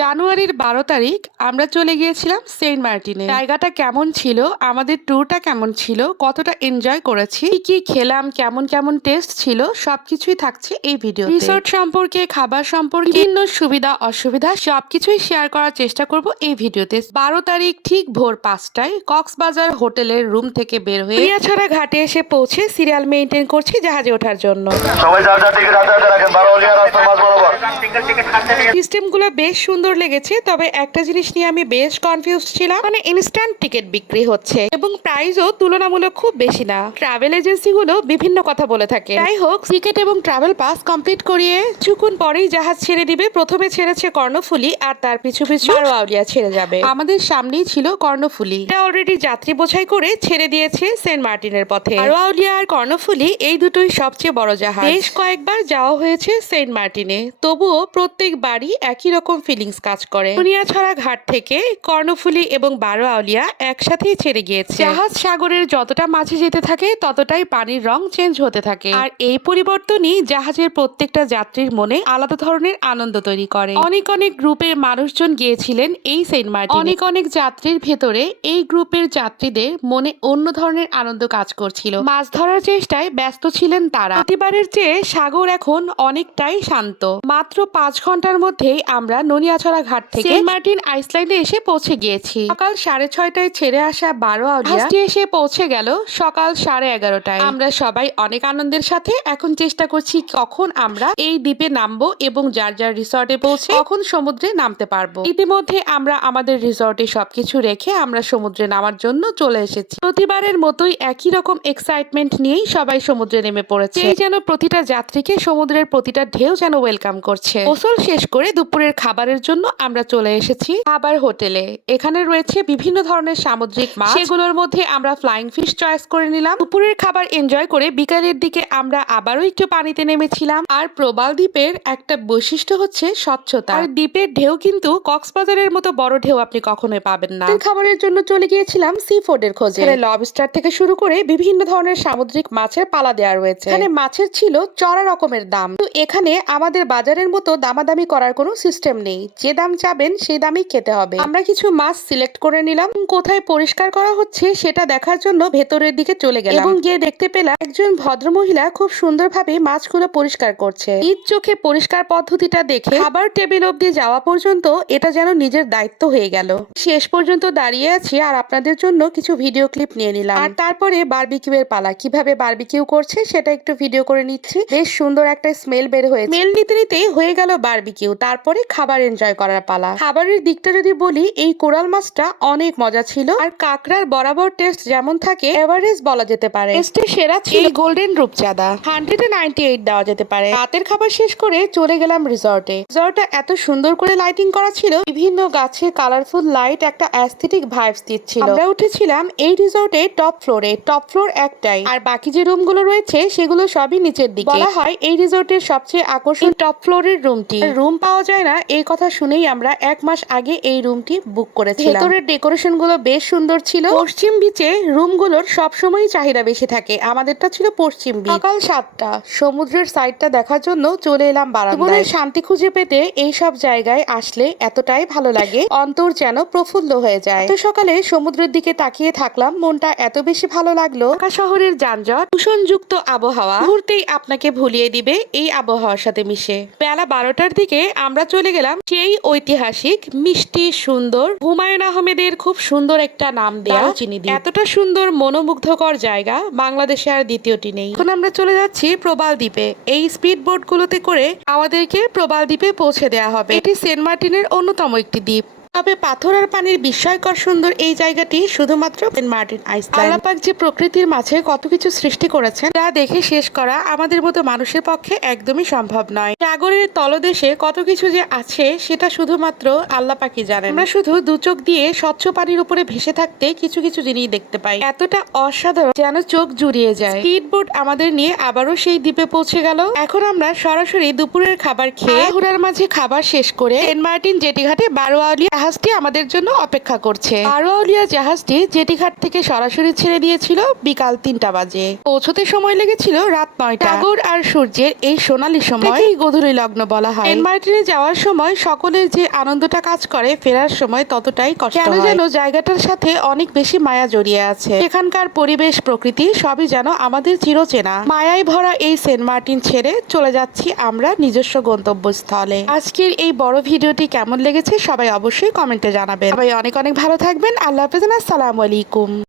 জানুয়ারির ১২ তারিখ আমরা চলে গিয়েছিলাম সেন্ট মার্টিনে। জায়গাটা কেমন ছিল, আমাদের ট্যুরটা কেমন ছিল, কতটা এনজয় করেছি, কি কি খেলাম, কেমন কেমন টেস্ট ছিল, সবকিছুই থাকছে এই ভিডিও। রিসোর্ট সম্পর্কে, খাবার সম্পর্কে, বিভিন্ন সুবিধা অসুবিধা সবকিছুই শেয়ার করার চেষ্টা করব এই ভিডিওতে। ১২ তারিখ ঠিক ভোর ৫টায় কক্সবাজার হোটেলের রুম থেকে বের হয়ে রিয়াছড়া ঘাটে এসে পৌঁছে সিরিয়াল মেইনটেইন করছি জাহাজে ওঠার জন্য। সিস্টেমগুলো বেশ সুন্দর লেগেছে, তবে একটা জিনিস নিয়ে আমি বেশ কনফিউজ ছিলাম, মানে ইনস্ট্যান্ট টিকিট বিক্রি হচ্ছে এবং প্রাইসও তুলনামূলক খুব বেশি না। ট্রাভেল এজেন্সিগুলো বিভিন্ন কথা বলে থাকে। যাই হোক, টিকিট এবং ট্রাভেল পাস কমপ্লিট করিয়ে কিছুক্ষণ পরেই জাহাজ ছেড়ে দিবে। প্রথমে ছেড়েছে কর্ণফুলী আর তার পিছু পিছু আউলিয়া ছেড়ে যাবে। আমাদের সামনেই ছিল কর্ণফুলী, এটা অলরেডি যাত্রী বোঝাই করে ছেড়ে দিয়েছে সেন্ট মার্টিনের পথে। আউলিয়া আর কর্ণফুলী এই দুটোই সবচেয়ে বড় জাহাজ। বেশ কয়েকবার যাওয়া হয়েছে সেন্ট মার্টিনে, তবুও প্রত্যেকবারই একই রকম ফিলিংস কাজ করে। দুনিয়াছড়া ঘাট থেকে কর্ণফুলী এবং আউলিয়া একসাথেই ছেড়ে গিয়েছে। জাহাজ সাগরের যতটা মাঝে যেতে থাকে ততটাই পানির রং চেঞ্জ হতে থাকে, আর এই পরিবর্তনই জাহাজের প্রত্যেকটা যাত্রীর মনে আলাদা ধরনের আনন্দ তৈরি করে। অনেক অনেক গ্রুপের মানুষজন গিয়েছিলেন এই সেন্ট মার্টিনে। অনেক অনেক যাত্রীর ভেতরে এই গ্রুপের যাত্রীদের মনে অন্য ধরনের আনন্দ কাজ করছিল। মাছ ধরার চেষ্টায় ব্যস্ত ছিলেন তারা। প্রতিবারের চেয়ে সাগর এখন অনেকটাই শান্ত। মাত্র ৫ ঘন্টার মধ্যেই আমরা ননিয়াছড়া ঘাট থেকে সেন্ট মার্টিন আইসল্যান্ডে এসে পৌঁছে গিয়েছি। সকাল ৬:৩০টায় ছেড়ে আসা আউলিয়া এসে পৌঁছে গেল সকাল ১১:৩০টায়। আমরা সবাই অনেক আনন্দের সাথে এখন চেষ্টা করছি কখন আমরা এই দ্বীপে নামবো এবং যার যার রিসর্টে পৌঁছে কখন সমুদ্রে নামতে পারবো। ইতিমধ্যে আমরা আমাদের রিসর্টে সবকিছু রেখে আমরা সমুদ্রে নামার জন্য চলে এসেছি। প্রতিবারের মতোই একই রকম এক্সাইটমেন্ট নিয়েই সবাই সমুদ্রে নেমে পড়েছে। এই যেন প্রতিটা যাত্রীকে সমুদ্রের প্রতিটা ঢেউ যেন ওয়েলকাম করছে। গোসল শেষ করে দুপুরের খাবারের জন্য আমরা চলে এসেছি খাবার হোটেলে। এখানে রয়েছে বিভিন্ন ধরনের সামুদ্রিক মাছ, সেগুলোর মধ্যে আমরা ফ্লাইং ফিশ চয়েস করে নিলাম। দুপুরের খাবার এনজয় করে বিকালের দিকে আমরা আবারও একটু পানিতে নেমেছিলাম। আর প্রবাল দ্বীপের একটা বৈশিষ্ট্য হচ্ছে স্বচ্ছতা, আর দ্বীপের ঢেউ কিন্তু কক্সবাজারের মতো বড় ঢেউ আপনি কখনোই পাবেন না। খাবারের জন্য চলে গিয়েছিলাম সি ফুডের খোঁজে। লবস্টার থেকে শুরু করে বিভিন্ন ধরনের সামুদ্রিক মাছের পালা দেওয়া রয়েছে। এখানে মাছের ছিল চড়া রকমের দাম। তো এখানে আমাদের বাজারের মতো দামাদামি করার কোনো সিস্টেম নেই, যে দাম চাবেন সেই দামই খেতে হবে। আমরা কিছু মাছ সিলেক্ট করে নিলাম। কোথায় পরিষ্কার করা হচ্ছে সেটা দেখার জন্য ভেতরের দিকে চলে গেলাম এবং গিয়ে দেখতে পেলাম একজন ভদ্রমহিলা খুব সুন্দরভাবে মাছগুলো পরিষ্কার করছে। নিজ চোখে পরিষ্কার পদ্ধতিটা দেখে খাবার টেবিল অব্দি যাওয়া পর্যন্ত এটা যেন নিজের দায়িত্ব হয়ে গেল। শেষ পর্যন্ত দাঁড়িয়ে আছি আর আপনাদের জন্য কিছু ভিডিও ক্লিপ নিয়ে নিলাম। আর তারপরে বারবিকিউ এর পালা, কিভাবে বারবিকিউ করছে সেটা একটু ভিডিও করে নিচ্ছি। বেশ সুন্দর একটা স্মেল বের হয়েছে। স্মেল নিতে নিতেই হয়ে গেল বারবিকিউ, তারপরে খাবার এনজয় করার পালা। খাবারের দিকটা যদি বলি, এই কোরাল মাছটা অনেক মজা ছিল, আর কাঁকড়ার বরাবর টেস্ট যেমন থাকে এভারেজ বলা যেতে পারে। টেস্টে সেরা ছিল এই গোল্ডেন রূপচাঁদা, 198 দেওয়া যেতে পারে। রাতের খাবার শেষ করে চলে গেলাম রিসর্টে। রিসর্টটা এত সুন্দর করে লাইটিং করা ছিল, বিভিন্ন গাছে কালারফুল লাইট একটা অ্যাস্থেটিক ভাইবস দিচ্ছিল। আমরা উঠেছিলাম এই রিসর্টে টপ ফ্লোরে। টপ ফ্লোর একটাই, আর বাকি যে রুমগুলো রয়েছে সেগুলো সবই নিচের দিকে। বলা হয় এই রিসর্টের সবচেয়ে আকর্ষণ টপ ফ্লোরের রুমটি। রুম পাওয়া যায় না এই কথা শুনেই আমরা 1 মাস আগে এই রুমটি বুক করেছিলাম। ভেতরের ডেকোরেশন গুলো বেশ সুন্দর ছিল। পশ্চিম বিচে রুমগুলোর সবসময় চাহিদা বেশি থাকে, আমাদেরটা ছিল পশ্চিম বিচ। সকাল 7টা, সমুদ্রের সাইডটা দেখার জন্য চলে এলাম বারান্দায়। শান্তি খুঁজে পেতে এই সব জায়গায় আসলে এতটাই ভালো লাগে, অন্তর যেন প্রফুল্ল হয়ে যায়। তো সকালে সমুদ্রের দিকে তাকিয়ে থাকলাম, মনটা এত বেশি ভালো লাগলো। ঢাকা শহরের যানজট, দূষণযুক্ত আবহাওয়া মুহূর্তেই আপনাকে ভুলিয়ে দিবে এই আবহাওয়ার সাথে মিশে। বেলা 12টার দিকে আমরা চলে গেলাম সেই ঐতিহাসিক মিষ্টি সুন্দর হুমায়ুন আহমেদের খুব সুন্দর একটা নাম দেয়া দারুচিনি দ্বীপ। এতটা সুন্দর মনোমুগ্ধকর জায়গা বাংলাদেশে আর দ্বিতীয়টি নেই। এখন আমরা চলে যাচ্ছি প্রবাল দ্বীপে। এই স্পিড বোট গুলোতে করে আমাদেরকে প্রবাল দ্বীপে পৌঁছে দেওয়া হবে। এটি সেন্ট মার্টিনের অন্যতম একটি দ্বীপ। তবে পাথর আর পানির বিস্ময়কর সুন্দর এই জায়গাটি শুধুমাত্র সেন্ট মার্টিন আইসল্যান্ড। আল্লাহ পাক যে প্রকৃতির মাঝে কত কিছু সৃষ্টি করেছেন তা দেখে শেষ করা আমাদের মতো মানুষের পক্ষে একদমই সম্ভব নয়। সাগরের তলদেশে কত কিছু যে আছে সেটা শুধুমাত্র আল্লাহ পাকই জানেন। আমরা শুধু দু চোখ দিয়ে স্বচ্ছ পানির উপরে ভেসে থাকতে কিছু কিছু জিনিস দেখতে পাই, এতটা অসাধারণ যেন চোখ জুড়িয়ে যায়। স্পিড বোট আমাদের নিয়ে আবারও সেই দ্বীপে পৌঁছে গেল। এখন আমরা সরাসরি দুপুরের খাবার খেয়ে ঘোরার মাঝে খাবার শেষ করে সেন্ট মার্টিন জেটি ঘাটে আউলিয়া জাহাজটি আমাদের জন্য অপেক্ষা করছে। আরোয়ালিয়া জাহাজটি জেটিঘাট থেকে সরাসরি ছেড়ে দিয়েছিল বিকাল 3টা বাজে। পৌঁছতে সময় লেগেছিল রাত 9টা। সাগর আর সূর্যের এই সোনালী সময় গোধূলি লগ্ন বলা হয়। সেন্ট মার্টিনে যাওয়ার সময় সকলের যে আনন্দটা কাজ করে, ফেরার সময় ততটাই কষ্ট হয়। কেন যেন জায়গাটার সাথে অনেক বেশি মায়া জড়িয়ে আছে। এখানকার পরিবেশ, প্রকৃতি সবই যেন আমাদের চিরচেনা। মায়ায় ভরা এই সেন্ট মার্টিন ছেড়ে চলে যাচ্ছি আমরা নিজস্ব গন্তব্যস্থলে। আজকের এই বড় ভিডিওটি কেমন লেগেছে সবাই অবশ্যই কমেন্টে জানাবেন। সবাই অনেক অনেক ভালো থাকবেন। আল্লাহ হাফেজ, আসসালামু আলাইকুম।